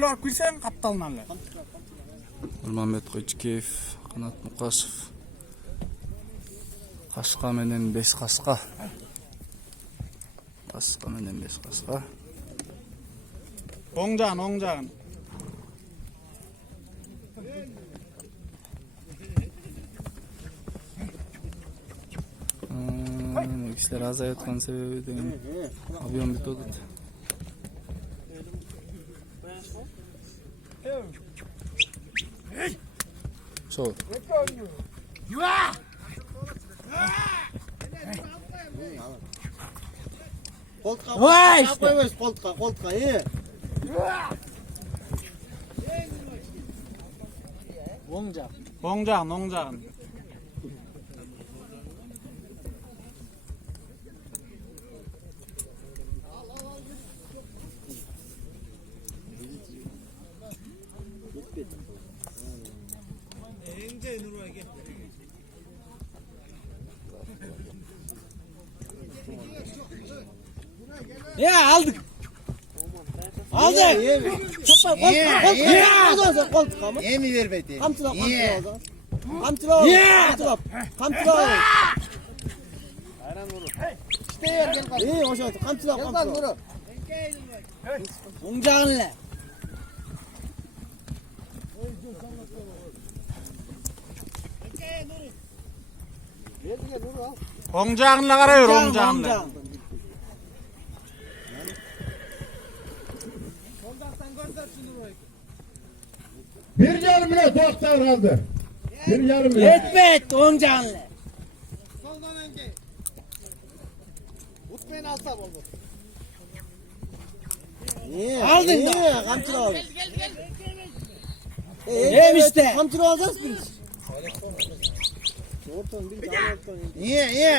böyle alıp girsen kaptalınarlar. Nurmanbet Koyçikeев, Kanat Muqashov. Qashqa menen 5 qashqa. Qashqa menen 5 qashqa. Oğcan. Kişiler azayotgan sebebi degan ob'yom bitadi. Sol. Vay! Koymuş koltuğa iyi. Oğcan. Ya aldık. Çapa koltuğa mı? Yemi ver beti. Kamçıla. Kamçıla. İyi hoş oldu. Kamçıla. Oğcanla. Oğcanla karıyor oğcanla. Bir yarım milyon doktor aldı. Bir yarım milyon. Etmet oğcanla. Aldın da. Kamçıla aldın. Hem işte. Kamçıla alacağız biz. İyi.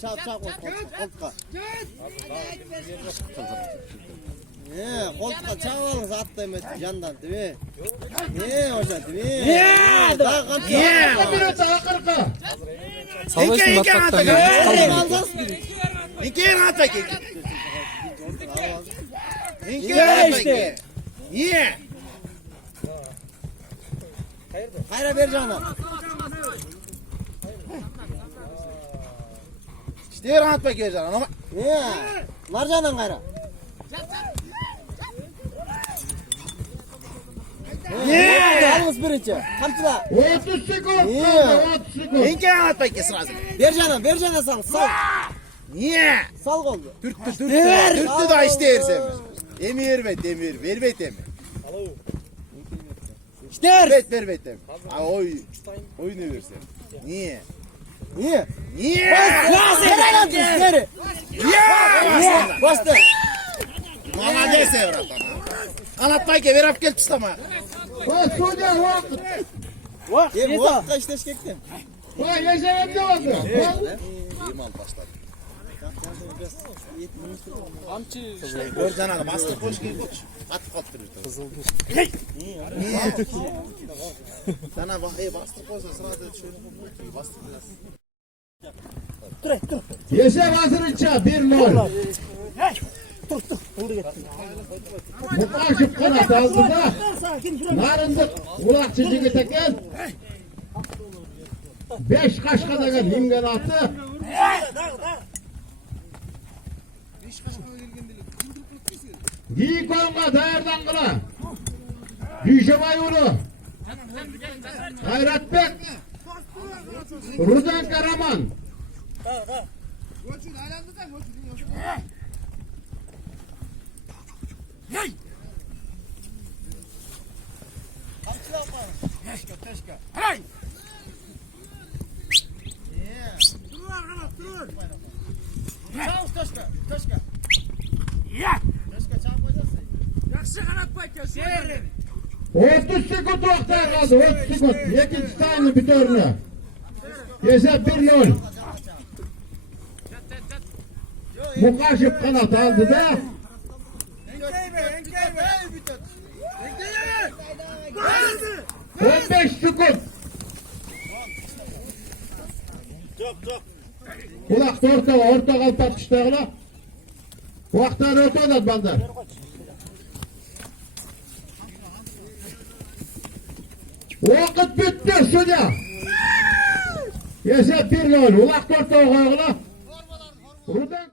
Çap koltuğa. Koltuğa çavalınız attayım yandan değil mi? Hoşça değil mi? Daha kamçıla. Bir daha kırka. Savaşın batmaktan Alacağız biz. İki rahat ki. İşte. İyi. Hayra ver canım. İşte rahat bakıyor canım ama. Var canım hayra. Yalnız birinci. Kamçıla. 30 sekund kaldı. 30 sekund. İki rahat bakıyor lazım. Ver canım sal. Niye? Sal oldu. Dürttü da işte ersem. Emir ver beti. İşte Ver beti. Oy ne versen. Niye? Bastı. Mama dese ya. Anlatmayı ki verap gel pistama. Bak Suudi vakit. Bu vakit işte eşkekti. Bak yaşayıp ne oldu? İyi mal başladı. Gör canım bastır koş ki koş. At kaptırır. Kızıldır. Niye? Sana bak bastır koşsa sırada şöyle koy. Bastır biraz. Dur. Yaşa basırınca 1-0. Bu karşı kanat aldı da. Narındık ulakçı jigit eken. 5 kaşkadaga imgen attı. Giyikonga dayardan kıla. Gülşebay ulu. Hayratbek. Rudan Karaman. Otuz sekund vakti kaldı. 30 sekund. İkinci tane bitirme. Hesap 1-0. Mukaşıp kanat aldı da. 15 sekund. Kulak orta kalp atıştağına. Vaktan ötüyorlar bandar. Vakit bitti sudya. Yaşa bir lol. Ulak tortağı oğlu. Rudan.